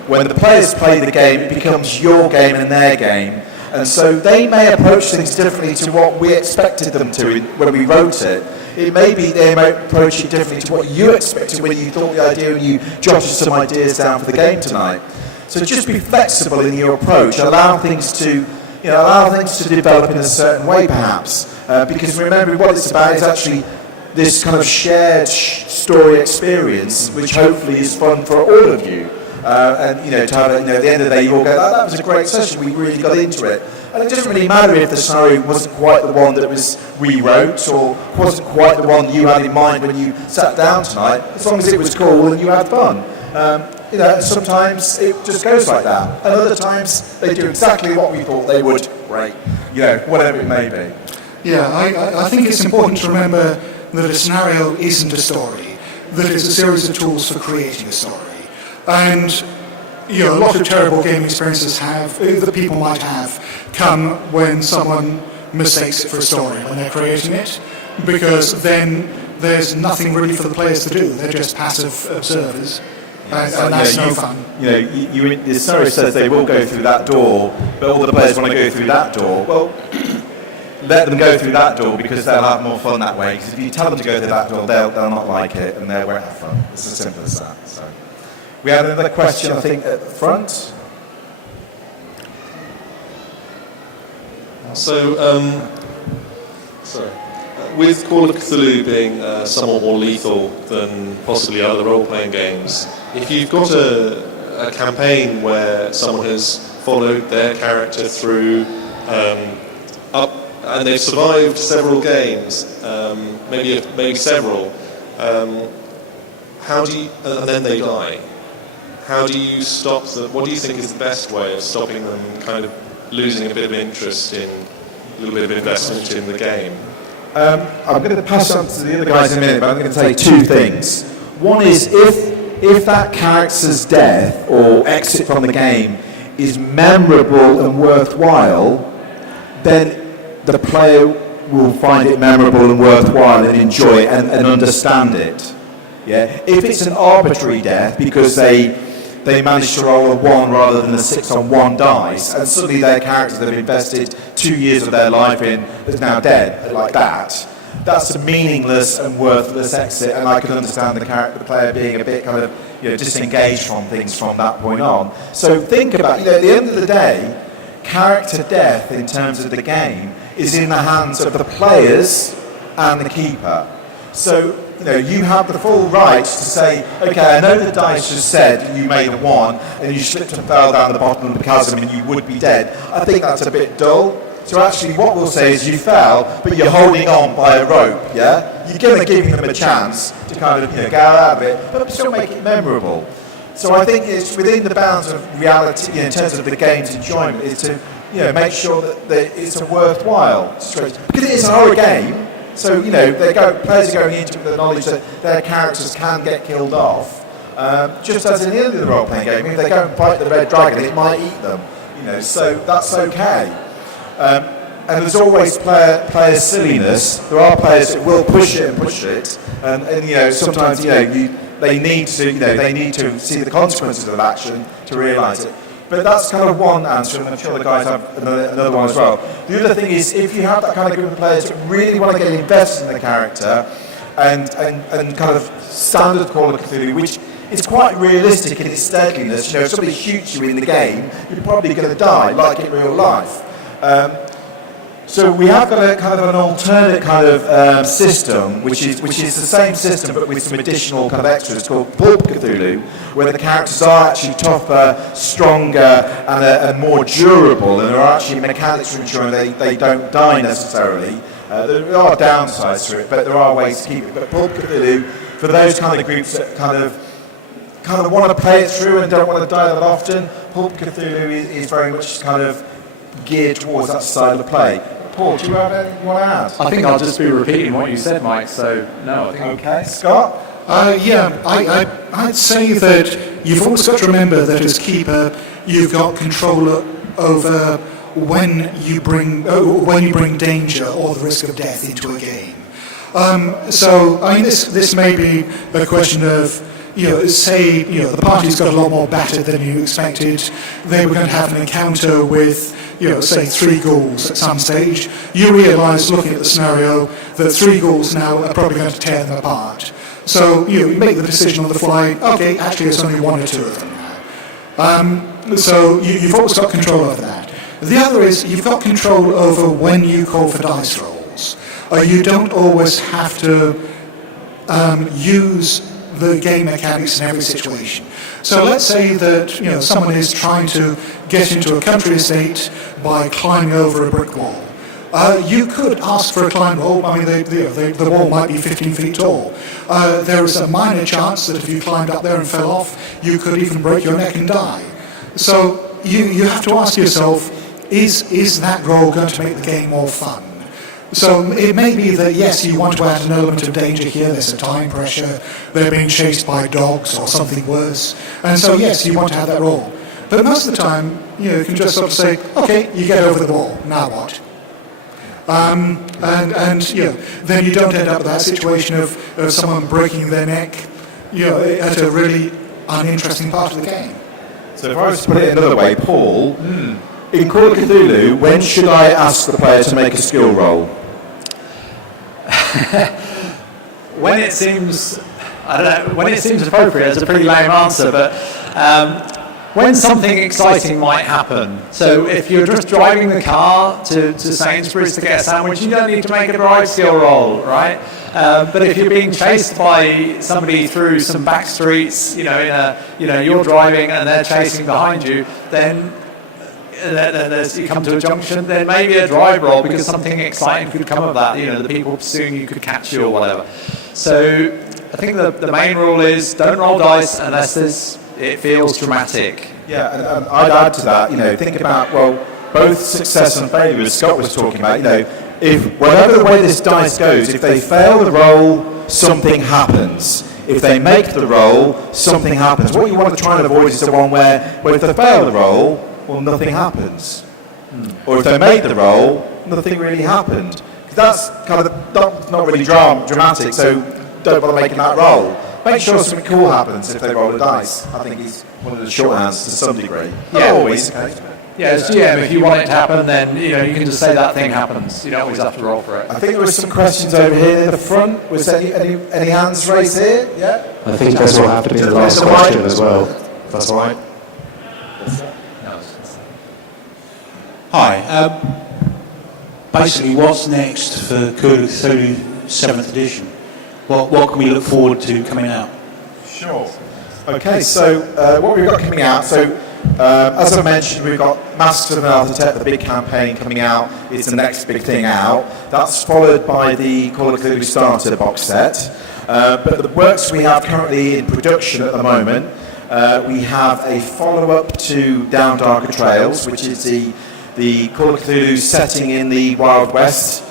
when the players play the game, it becomes your game and their game. And so they may approach things differently to what we expected them to when we wrote it. It may be they might approach it differently to what you expected when you thought the idea and you jotted some ideas down for the game tonight. So just be flexible in your approach. Allow things to develop in a certain way, perhaps. Because remember, what it's about is actually this kind of shared story experience, which hopefully is fun for all of you. To have at the end of the day, you all go, that was a great session, we really got into it. And it doesn't really matter if the scenario wasn't quite the one that was rewrote or wasn't quite the one you had in mind when you sat down tonight, as long as it was cool and you had fun. Sometimes it just goes like that. And other times they do exactly what we thought they would, great, whatever it may be. Yeah, I think it's important to remember that a scenario isn't a story, that it's a series of tools for creating a story. And a lot of terrible game experiences that people might have come when someone mistakes it for a story when they're creating it, because then there's nothing really for the players to do. They're just passive observers, and that's no fun. The scenario says they will go through that door, but all the players want to go through that door. Well, let them go through that door because they'll have more fun that way. Because if you tell them to go through that door, they'll not like it and they won't have fun. It's as simple as that. So, we had another question, I think, at the front. With Call of Cthulhu being somewhat more lethal than possibly other role-playing games, if you've got a campaign where someone has followed their character through up and they've survived several games, maybe several, and then they die. How do you stop them? What do you think is the best way of stopping them kind of losing a bit of interest in, a little bit of investment in the game? I'm going to pass on to the other guys in a minute, but I'm going to say two things. One is if that character's death or exit from the game is memorable and worthwhile, then the player will find it memorable and worthwhile and enjoy it and understand it. Yeah. If it's an arbitrary death because they managed to roll a 1 rather than a 6 on 1 dice, and suddenly their character they've invested 2 years of their life in is now dead, like that's a meaningless and worthless exit, and I can understand the player being a bit kind of disengaged from things from that point on. So think about, at the end of the day, character death in terms of the game is in the hands of the players and the keeper. So you have the full right to say, okay, I know the dice just said you made a 1 and you slipped and fell down the bottom of the chasm and you would be dead. I think that's a bit dull. So actually what we'll say is you fell, but you're holding on by a rope, yeah? You're going to give them a chance to kind of, get out of it, but still make it memorable. So I think it's within the bounds of reality, in terms of the game's enjoyment, is to, make sure that it's a worthwhile situation. Because it is a horror game, so, players are going into it with the knowledge that their characters can get killed off. Just as in any other role-playing game, if they go and fight the red dragon, it might eat them. So that's okay. And there's always player silliness. There are players that will push it, and sometimes they need to see the consequences of action to realise it. But that's kind of one answer, and I'm sure the guys have another one as well. The other thing is, if you have that kind of group of players that really want to get invested in the character, and kind of standard Call of Cthulhu, which is quite realistic in its deadliness. If somebody shoots you in the game, you're probably going to die, like in real life. So we have got a kind of an alternate kind of system, which is the same system but with some additional kind of extras. It's called Pulp Cthulhu, where the characters are actually tougher, stronger, and more durable, and there are actually mechanics for ensuring they don't die necessarily. There are downsides to it, but there are ways to keep it. But Pulp Cthulhu, for those kind of groups that kind of want to play it through and don't want to die that often, Pulp Cthulhu is very much kind of geared towards that style of play. Paul, do you have anything you want to add? I think I'll just be repeating what you said, Mike, so no. I think okay, Scott? I'd say that you've always got to remember that as keeper, you've got control over when you bring danger or the risk of death into a game. This may be a question of, say, the party's got a lot more battered than you expected. They were going to have an encounter with, say, 3 ghouls at some stage. You realise, looking at the scenario, that 3 ghouls now are probably going to tear them apart. So you make the decision on the fly. Okay, actually, it's only 1 or 2 of them now. So you've always got control over that. The other is you've got control over when you call for dice rolls. You don't always have to use the game mechanics in every situation. So let's say that someone is trying to get into a country estate by climbing over a brick wall. You could ask for a climb roll. I mean, the wall might be 15 feet tall. There is a minor chance that if you climbed up there and fell off, you could even break your neck and die. So you have to ask yourself, is that roll going to make the game more fun? So it may be that, yes, you want to add an element of danger here, there's a time pressure, they're being chased by dogs or something worse, and so, yes, you want to have that roll. But most of the time, you can just sort of say, okay, you get over the wall, now what? Then you don't end up with that situation of someone breaking their neck, at a really uninteresting part of the game. So if I was to put it another way, Paul, in Call of Cthulhu, when should I ask the player to make a skill roll? when it seems appropriate. It's a pretty lame answer, but when something exciting might happen. So if you're just driving the car to Sainsbury's to get a sandwich, you don't need to make a drive skill roll, right? But if you're being chased by somebody through some back streets, you're driving and they're chasing behind you, then you come to a junction, then maybe a drive roll because something exciting could come of that. The people pursuing you could catch you or whatever. So I think the main rule is don't roll dice unless it feels dramatic. Yeah, and I'd add to that, think about, both success and failure, as Scott was talking about, if whatever the way this dice goes, if they fail the roll, something happens. If they make the roll, something happens. What you want to try and avoid is the one where if they fail the roll, nothing happens. Or if they made the roll, nothing really happened. Because that's kind of not really dramatic, so don't bother making that roll. Make sure something cool happens if they roll a dice. I think he's one of the shorthands to some degree. Not always. Yeah, as GM, if you want it to happen, then you can just say that thing happens. You don't always have to roll for it. I think there were some questions over here in the front. Was there any hands raised here? Yeah? I think this will have to be the last question as well. If that's all right. Hi. Basically, what's next for Call of Cthulhu 7th edition? What can we look forward to coming out? Sure. Okay, so what we've got coming out, so As I mentioned, we've got Masters of Architect, the big campaign coming out. It's the next big thing out. That's followed by the Call of Cthulhu Starter box set. But the works we have currently in production at the moment, we have a follow-up to Down Darker Trails, which is the Call of Cthulhu setting in the Wild West,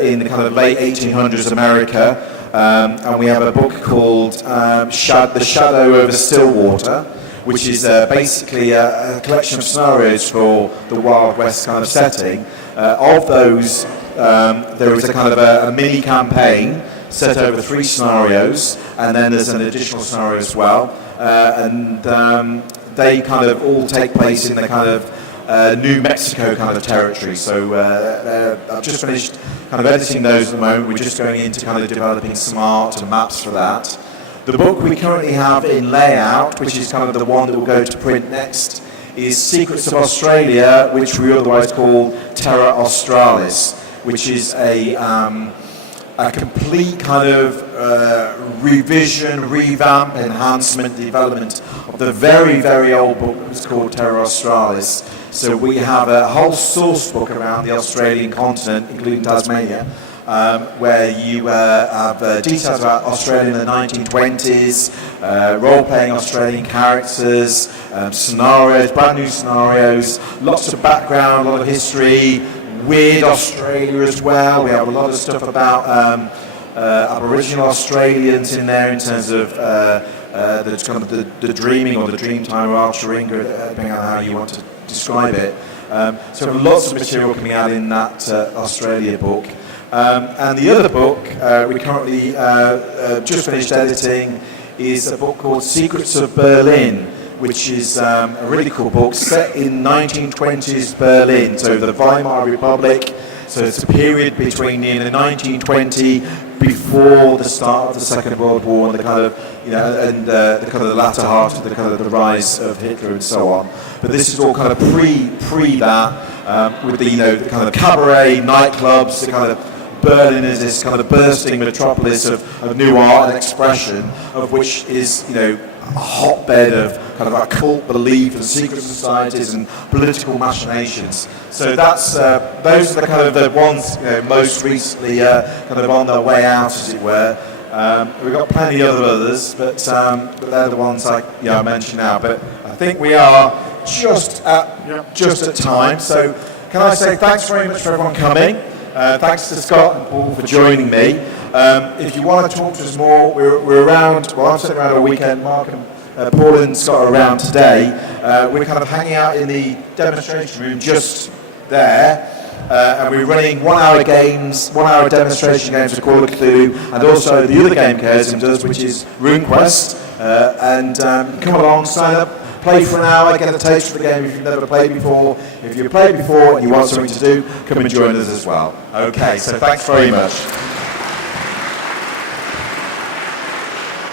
in the kind of late 1800s America. And we have a book called The Shadow over Stillwater, which is basically a collection of scenarios for the Wild West kind of setting. Of those, there is a kind of a mini campaign set over 3 scenarios, and then there's an additional scenario as well. And they kind of all take place in the kind of New Mexico kind of territory. So I've just finished kind of editing those at the moment. We're just going into kind of developing some art and maps for that. The book we currently have in layout, which is kind of the one that will go to print next, is Secrets of Australia, which we otherwise call Terra Australis, which is a complete kind of revision, revamp, enhancement, development of the very, very old book that was called Terra Australis. So we have a whole source book around the Australian continent, including Tasmania, where you have details about Australia in the 1920s, role-playing Australian characters, scenarios, brand new scenarios, lots of background, a lot of history, weird Australia as well. We have a lot of stuff about Aboriginal Australians in there in terms of the kind of the dreaming or the dream time or Archeringa, depending on how you want to describe it. So lots of material coming out in that Australia book. And the other book we currently just finished editing is a book called Secrets of Berlin, which is a really cool book set in 1920s Berlin, so the Weimar Republic. So it's a period between the 1920 before the start of the Second World War and the kind of the kind of the latter half of the kind of the rise of Hitler and so on. But this is all kind of pre that with the the kind of cabaret nightclubs, the kind of Berlin is this kind of bursting metropolis of new art and expression, of which is a hotbed of kind of occult belief and secret societies and political machinations. So that's those are the kind of the ones most recently kind of on their way out, as it were. We've got plenty of others, but they're the ones I mentioned now. But I think we are just at time. So can I say thanks very much for everyone coming. Thanks to Scott and Paul for joining me. If you want to talk to us more, we're around. Well, I'm sitting around a weekend. Mark and Paul and Scott are around today. We're kind of hanging out in the demonstration room just there, and we're running 1 hour games, 1 hour demonstration games for Call of Cthulhu, and also the other game Chaosium does, which is RuneQuest. And come along, sign up. Play for an hour, get a taste of the game if you've never played before. If you've played before and you want something to do, come and join us as well. Okay, so thanks very much.